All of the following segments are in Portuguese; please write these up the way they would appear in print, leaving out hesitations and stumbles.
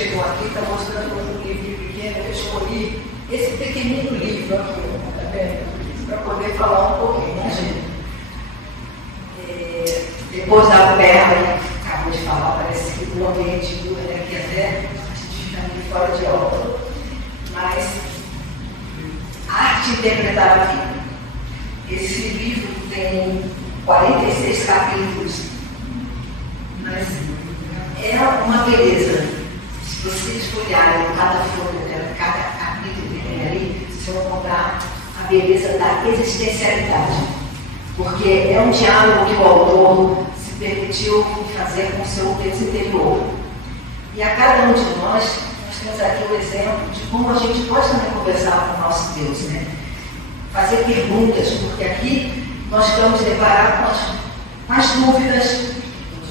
chegam aqui, está mostrando um livro pequeno, eu escolhi esse pequenino livro aqui, tá vendo? Para poder falar um pouquinho, né, gente? Depois da Bela, acabou de falar, parece que o ambiente muda, né? Que até a gente fica meio fora de aula. Mas Arte Interpretar a Vida. Esse livro tem 46 capítulos, mas é uma beleza. Se vocês olharem cada folha, cada capítulo que tem ali, vocês vão encontrar a beleza da existencialidade. Porque é um diálogo que o autor se permitiu fazer com o seu Deus interior. E a cada um de nós temos aqui o exemplo de como a gente pode também conversar com o nosso Deus, né? Fazer perguntas, porque aqui nós vamos deparar com as dúvidas,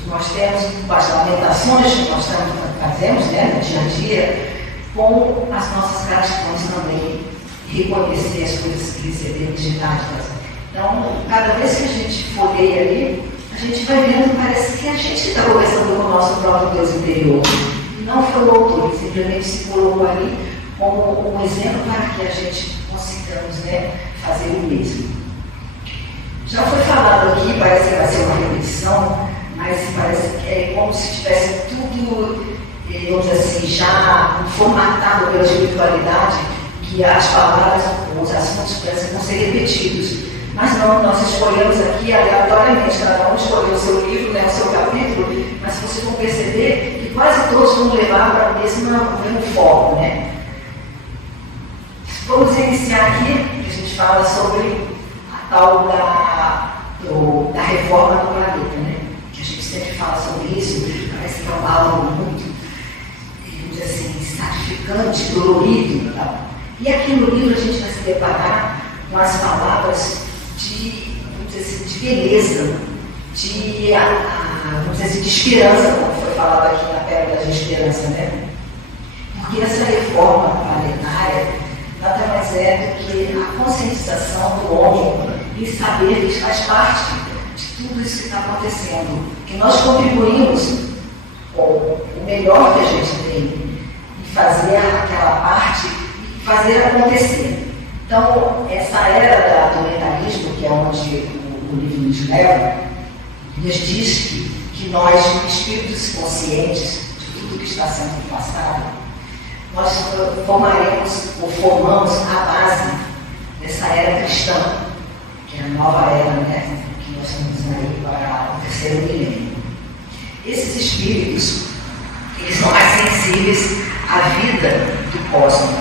nós temos com as lamentações que nós fazemos, né, no dia a dia, com as nossas gratidões também, e reconhecer as coisas que recebemos de dádivas. Então, cada vez que a gente folheia ali, a gente vai vendo, parece que a gente está conversando com o nosso próprio Deus interior. E não foi o autor, ele simplesmente se colocou ali como um exemplo para que a gente consigamos, né, fazer o mesmo. Já foi falado aqui, parece que vai ser uma repetição, mas parece que é como se tivesse tudo, vamos dizer assim, já formatado pela espiritualidade, que as palavras, os assuntos parecem vão ser repetidos. Mas não, nós escolhemos aqui aleatoriamente, cada um escolheu o seu livro, né, o seu capítulo, mas vocês vão perceber que quase todos vão levar para o mesmo foco, né? Vamos iniciar aqui, que a gente fala sobre a tal da reforma do planeta, né? Que a gente sempre fala sobre isso, parece que é algo muito, vamos dizer assim, sacrificante, dolorido e tal. E aqui no livro a gente vai se deparar com as palavras vamos dizer assim, de beleza, vamos dizer assim, de esperança, como foi falado aqui na Pérola de Esperança, né? Porque essa reforma planetária nada mais é do que a conscientização do homem em saber que faz parte de tudo isso que está acontecendo, que nós contribuímos com o melhor que a gente tem em fazer aquela parte e fazer acontecer. Então, essa era do mentalismo, que é onde o livro nos leva, nos diz que nós, espíritos conscientes de tudo que está sendo passado, nós formamos a base dessa era cristã, que é a nova era, né, que nós estamos aí para o terceiro milênio. Esses espíritos, eles são mais sensíveis à vida do cosmos.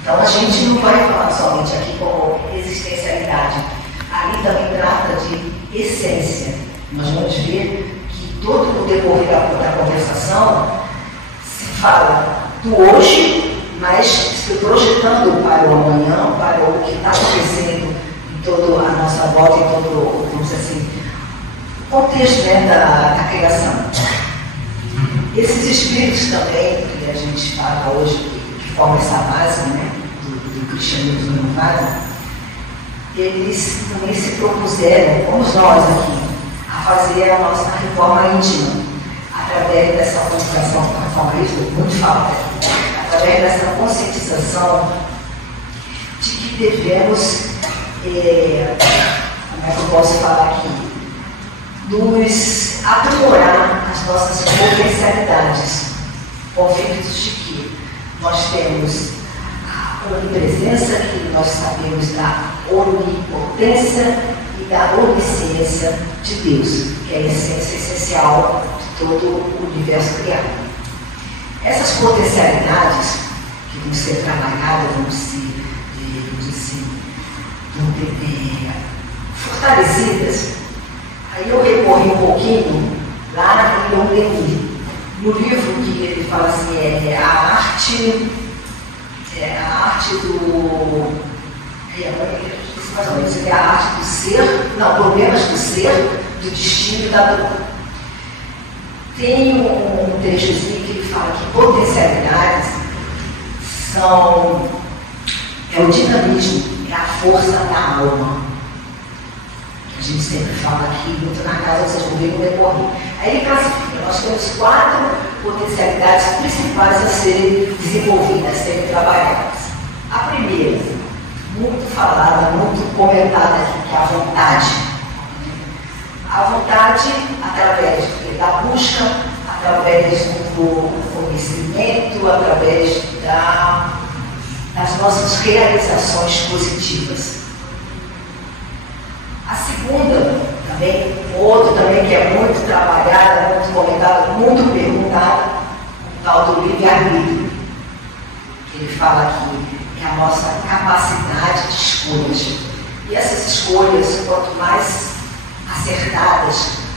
Então a gente não vai falar somente aqui como existencialidade. Ali também trata de essência. Nós vamos ver que todo o decorrer da conversação se fala do hoje, mas se projetando para o amanhã, para o que está acontecendo em toda a nossa volta, em todo, vamos dizer assim, o contexto, né, da criação. Esses espíritos também, que a gente fala hoje, que formam essa base, né, do cristianismo renovado, eles também se propuseram, como nós aqui, a fazer a nossa reforma íntima, através dessa conscientização, muito falta, através dessa conscientização de que devemos, como é que eu posso falar aqui, nos aprimorar as nossas potencialidades, convictos de que nós temos a onipresença, que nós sabemos da onipotência e da onisciência de Deus, que é a essência essencial de todo o universo criado. Essas potencialidades que vão ser trabalhadas, vão ser fortalecidas. Aí eu recorri um pouquinho lá em Leon Denis, no livro que ele fala assim, é a arte do... mais ou menos, é a arte do ser, não, problemas do ser, do destino e da dor. Tem um trechozinho que ele fala que potencialidades é o dinamismo, é a força da alma. A gente sempre fala aqui, muito na casa, vocês vão ver no decorrer. Aí ele classifica nós temos 4 potencialidades principais a serem desenvolvidas, a serem trabalhadas. A primeira, muito falada, muito comentada aqui, que é a vontade. A vontade, através da busca, através do conhecimento, através das nossas realizações positivas. A segunda, também, outro também que é muito trabalhada, muito comentada, muito perguntada, o tal do livre-arbítrio, que ele fala aqui, é a nossa capacidade de escolhas. E essas escolhas, quanto mais acertadas,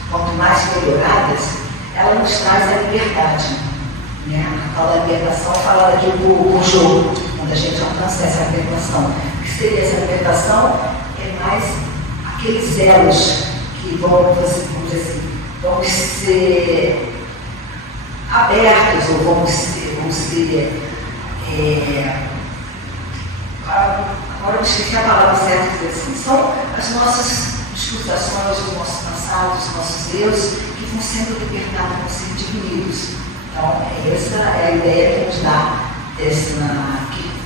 quanto mais melhoradas, ela nos traz a liberdade. Né? A tal da libertação fala aqui do jogo, quando a gente alcança essa libertação. O que seria essa libertação? É mais aqueles elos que vamos dizer assim, vão ser abertos, ou vão ser agora eu esqueci a palavra certa, dizer assim, são as nossas frustrações, os nossos passados, os nossos erros, que vão sendo libertados, vão sendo diminuídos. Então, essa é a ideia que nos dá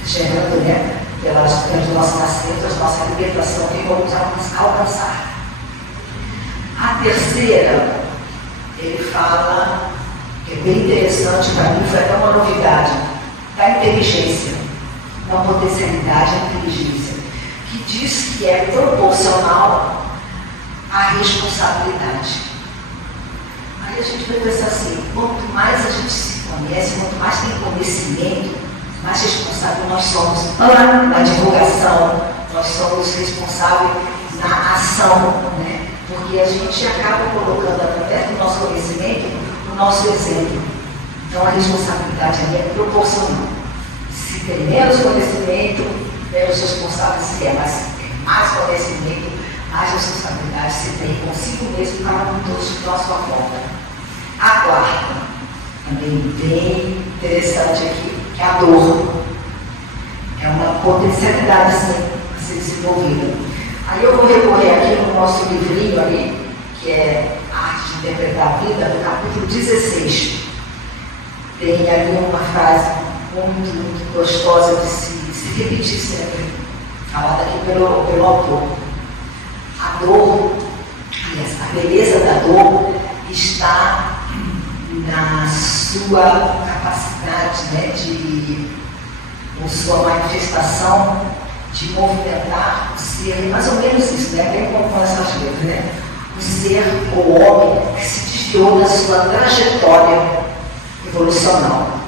gerando, né, pelos nossos nascimentos, a nossa libertação que vamos alcançar. A terceira, ele fala, que é bem interessante para mim, foi até uma novidade, da inteligência, uma potencialidade da inteligência, que diz que é proporcional à responsabilidade. Aí a gente vai pensar assim, quanto mais a gente se conhece, quanto mais tem conhecimento, mais responsável nós somos na divulgação, nós somos responsáveis na ação, né? Porque a gente acaba colocando através do nosso conhecimento o nosso exemplo. Então a responsabilidade ali é proporcional. Se tem menos conhecimento, menos responsável se é, mas se tem mais conhecimento, mais responsabilidade se tem consigo mesmo para todos que estão à sua volta. A quarta, também bem interessante aqui, que é a dor. É uma potencialidade assim, a ser desenvolvida. Aí eu vou recorrer aqui no nosso livrinho ali, que é A Arte de Interpretar a Vida, no capítulo 16. Tem ali uma frase muito, muito gostosa de se repetir sempre, falada aqui pelo autor. A dor, aliás, a beleza da dor está na sua capacidade, né, ou sua manifestação de movimentar o ser, mais ou menos isso, né, bem como essas letras, né? O ser, o homem que se desviou da sua trajetória evolucional.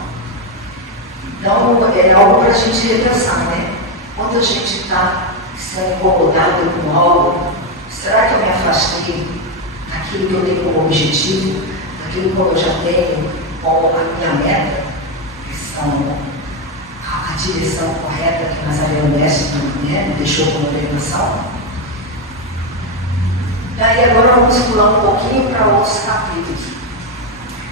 Então, é algo para a gente repensar, né? Quando a gente está sendo incomodado com algo, será que eu me afastei daquilo que eu tenho como objetivo, daquilo que eu já tenho como a minha meta, que são a direção correta que Nazaré Mestre, né, me deixou como orientação? Daí agora vamos pular um pouquinho para outros capítulos,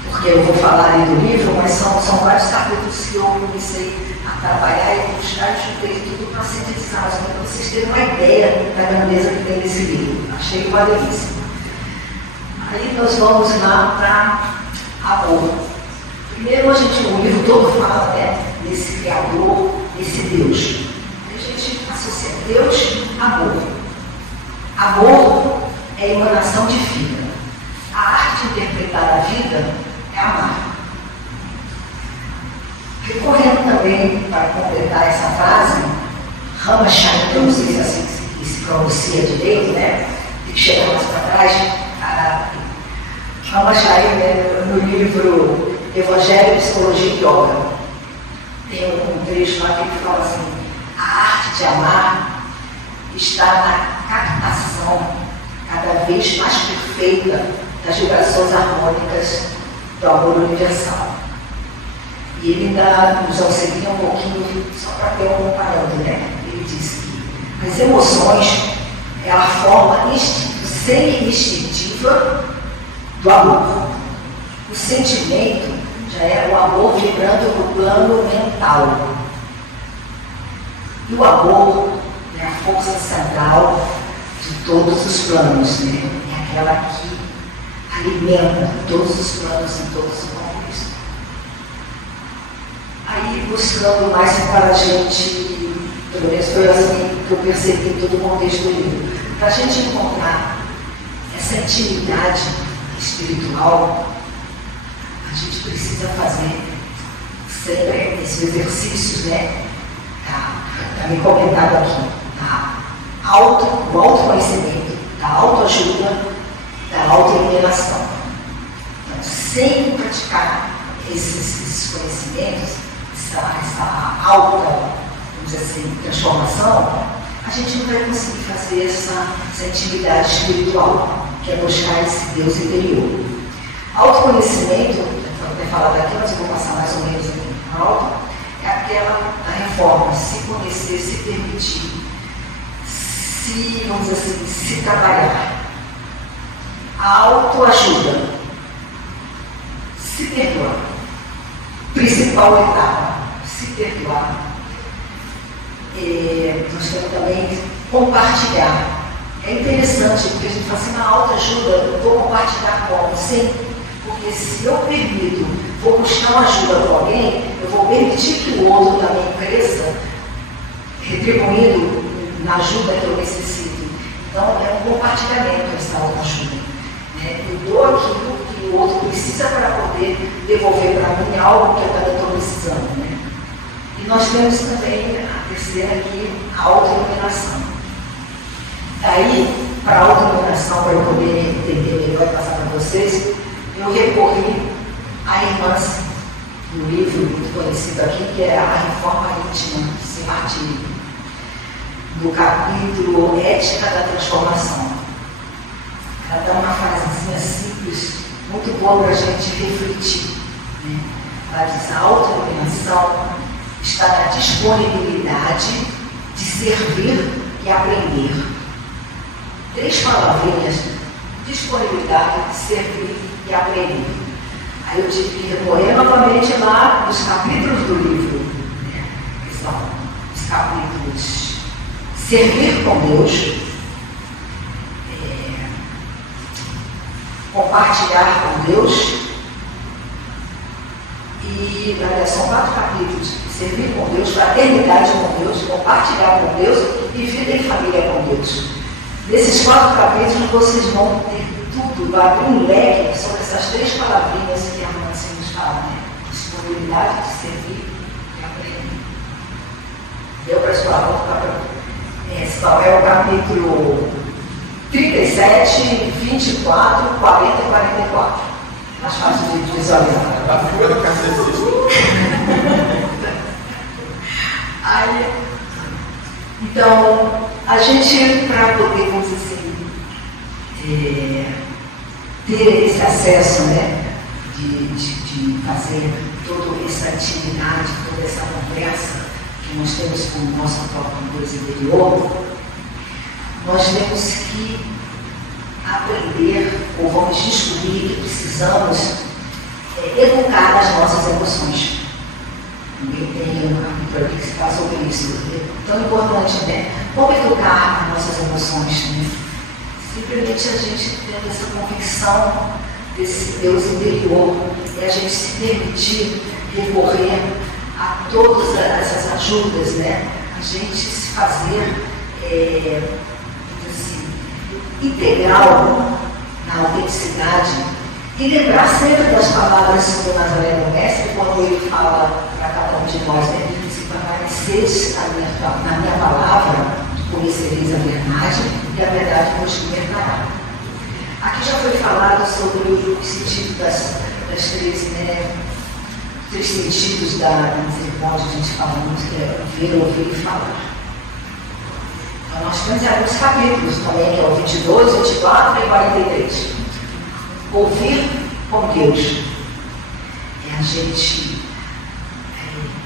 porque eu vou falar ali do livro, mas são vários capítulos que eu comecei a trabalhar e buscar e juntei tudo para sintetizar, mas para vocês terem uma ideia da grandeza que tem nesse livro. Achei uma delícia. Aí nós vamos lá para amor. Primeiro o livro todo fala, né, desse Criador, desse Deus. A gente associa Deus a amor. Amor é emanação divina. A arte de interpretar a vida é amar. Recorrendo também, para completar essa frase, Ramachandra, eu não sei se é assim que se pronuncia direito, né? Tem que chegar mais para trás. Ramachandra, né, no livro Evangelho, Psicologia e Yoga, tem um trecho lá que ele fala assim: a arte de amar está na captação cada vez mais perfeita das vibrações harmônicas do amor universal. E ele ainda nos auxilia um pouquinho, só para ter um parâmetro, né? Ele diz que as emoções é a forma semi-instintiva do amor. O sentimento já é o amor vibrando no plano mental. E o amor é a força central de todos os planos, né? É aquela que alimenta todos os planos e todos os móveis. Aí, buscando mais para a gente, pelo menos foi assim que eu percebi em todo o contexto do livro, para a gente encontrar essa intimidade espiritual, a gente precisa fazer sempre esses exercícios, né? Está me comentado aqui, o autoconhecimento, da autoajuda, da autoeliminação. Então, sem praticar esses conhecimentos, essa alta, vamos dizer assim, transformação, a gente não vai conseguir fazer essa intimidade espiritual, que é buscar esse Deus interior. Autoconhecimento, vai falar daqui, mas eu vou passar mais ou menos aqui no alto, é aquela da reforma, se conhecer, se permitir, se, vamos dizer assim, se trabalhar. A autoajuda, se perdoar. Principal etapa, se perdoar. Nós temos também compartilhar. É interessante, porque a gente fala assim, na autoajuda, eu vou compartilhar como? Sim, porque se eu permito, vou buscar uma ajuda com alguém, eu vou permitir que o outro da minha empresa, retribuindo na ajuda que eu necessito. Então, é um compartilhamento essa autoajuda. Eu dou aquilo que o outro precisa para poder devolver para mim algo que eu também estou precisando. Né? E nós temos também a terceira aqui, a autoiluminação. Daí, para a autoiluminação, para eu poder entender melhor e passar para vocês, eu recorri a irmãs no livro muito conhecido aqui, que é a Reforma Íntima, de Martinho, no capítulo Ética da Transformação. Ela dá uma frasezinha simples, muito boa para a gente refletir. Né? Ela diz: a autoiluminação está na disponibilidade de servir e aprender. 3 palavrinhas: disponibilidade, servir e aprender. Aí eu tive que recorrer novamente lá nos capítulos do livro, né? Que são os capítulos Servir com Deus, Compartilhar com Deus, e são 4 capítulos: Servir com Deus, Fraternidade com Deus, Compartilhar com Deus e Vida em Família com Deus. Nesses 4 capítulos vocês vão ter tudo, vai abrir um leque sobre essas 3 palavrinhas que a Nancy nos fala, né? Disponibilidade, de servir e aprender. Deu para sua volta? Esse é o capítulo 37, 24, 40 e 44. Mais fácil de visualizar. Tá fora do cacete. Aí, então, a gente, para poder, vamos dizer assim, ter esse acesso, né, de fazer toda essa intimidade, toda essa conversa que nós temos com o nosso próprio Deus interior, nós temos que aprender, ou vamos descobrir que precisamos educar as nossas emoções. Também tem um capítulo aqui que se fala sobre isso. É tão importante, né? Como educar as nossas emoções, né? Simplesmente a gente tendo essa convicção desse Deus interior e a gente se permitir recorrer a todas essas ajudas, né? A gente se fazer integral na autenticidade e lembrar sempre das palavras do Nazareno Mestre quando ele fala para cada um de nós, né? Se permaneceis na minha palavra, conhecereis a verdade e a verdade vos libertará. Aqui já foi falado sobre o sentido das 3, né? 3 sentidos da misericórdia, a gente fala muito, que é ver, ouvir e falar. Então, nós temos alguns capítulos também, que é o 22, 24 e 43. Ouvir com Deus é a gente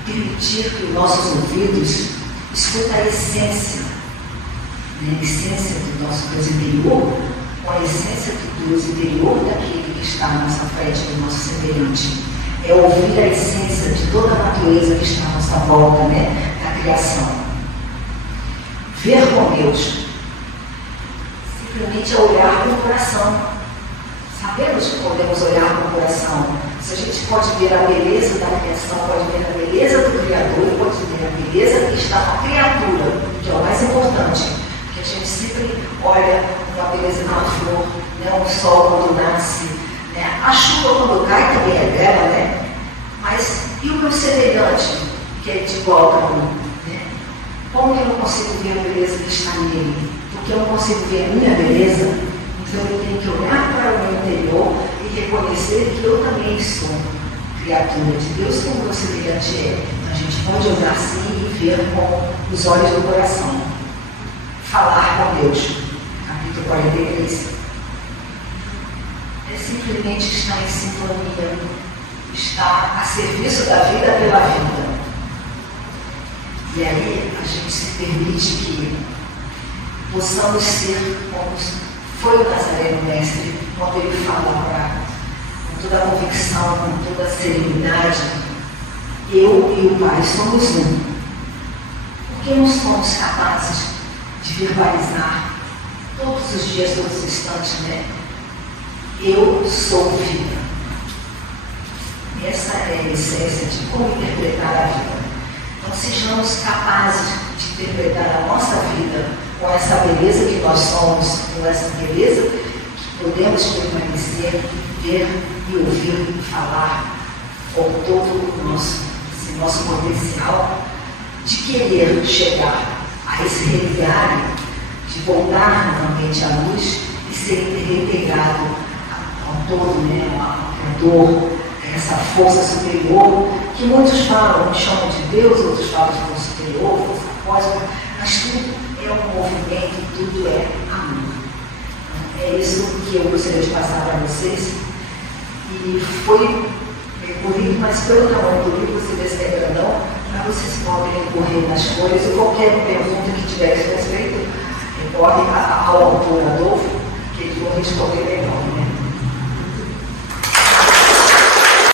permitir que os nossos ouvidos escutem a essência, né? A essência do nosso Deus interior, com a essência do Deus interior daquele que está à nossa frente, do nosso semelhante. É ouvir a essência de toda a natureza que está à nossa volta, né? Da criação. Ver com Deus simplesmente é olhar para o coração. Sabemos que podemos olhar para o coração. Se a gente pode ver a beleza da criação, pode ver a beleza do Criador, pode ver a beleza que está na criatura, que é o mais importante. Porque a gente sempre olha uma beleza na flor, né? Um sol quando nasce, né? A chuva quando cai também é bela, né? Mas e o meu semelhante, que é de igual para mim? Né? Como que eu não consigo ver a beleza que está nele? Porque eu não consigo ver a minha beleza, então eu tenho que olhar para o meu interior e reconhecer que eu também sou criatura de Deus, como meu semelhante é. A gente pode olhar sim e ver com os olhos do coração. Falar com Deus. Capítulo 43. É simplesmente estar em sintonia, estar a serviço da vida pela vida. E aí a gente se permite que possamos ser como foi o Nazareno Mestre, quando ele fala com toda a convicção, com toda a serenidade, eu e o Pai somos um. Por que não somos capazes de verbalizar todos os dias, todos os instantes, né? Eu sou vida. Essa é a essência de como interpretar a vida. Então sejamos capazes de interpretar a nossa vida com essa beleza que nós somos, com essa beleza que podemos permanecer, ver e ouvir e falar com todo o nosso potencial de querer chegar a esse reviário, de voltar novamente à luz e ser reintegrado ao todo, né, ao Criador, a essa força superior, que muitos falam, chamam de Deus, outros falam de força superior, força cósmica, mas tudo é um movimento, tudo é amor. É isso que eu gostaria de passar para vocês. E foi corrido, mas pelo tamanho do livro, você vê se é grandão, para vocês poderem correr nas folhas. E qualquer pergunta que tiver a respeito, podem ao autor Adolfo, que eles vão responder melhor.